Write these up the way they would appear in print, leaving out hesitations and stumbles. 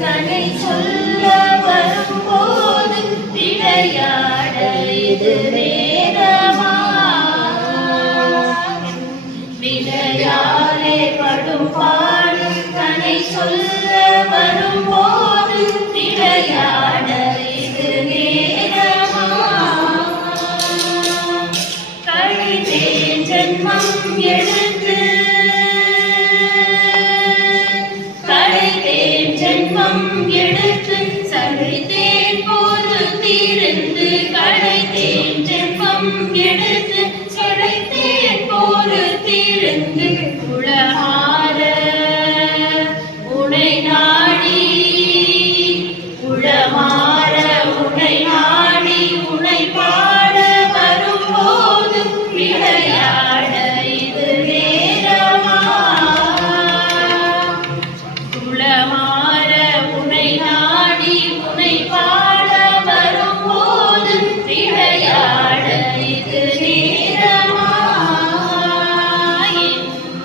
தனை சொல்ல வரும்போது விளையாட இது நேரமா விளையாடே படும் பாடு தனை சொல்ல வரும்போது விளையாட இது நேரமா கழித்தேன் ஜென்மம் எடுத்து கழித்தேன் ஜென்மம் எடுத்து சளைத்தேன் போது தீர்ந்து கழித்தேன் ஜென்மம் எடுத்து சளைத்தேன் போது தீர்ந்து உலகார உனை நாடி உளமாற உனை நாடி உனை பாட வரும்போது விளையாட இது நேரமா உளமாற உனை நாடி உனை பாட வரும்போது விளையாட இது நேரமா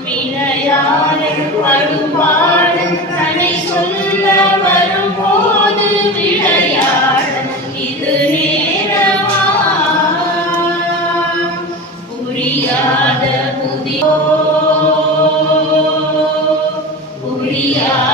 விளையாட படுபாடு தனை சொல்ல வரும்போது விளையாட இது நேரமா புரியாத புதியோ புரியாத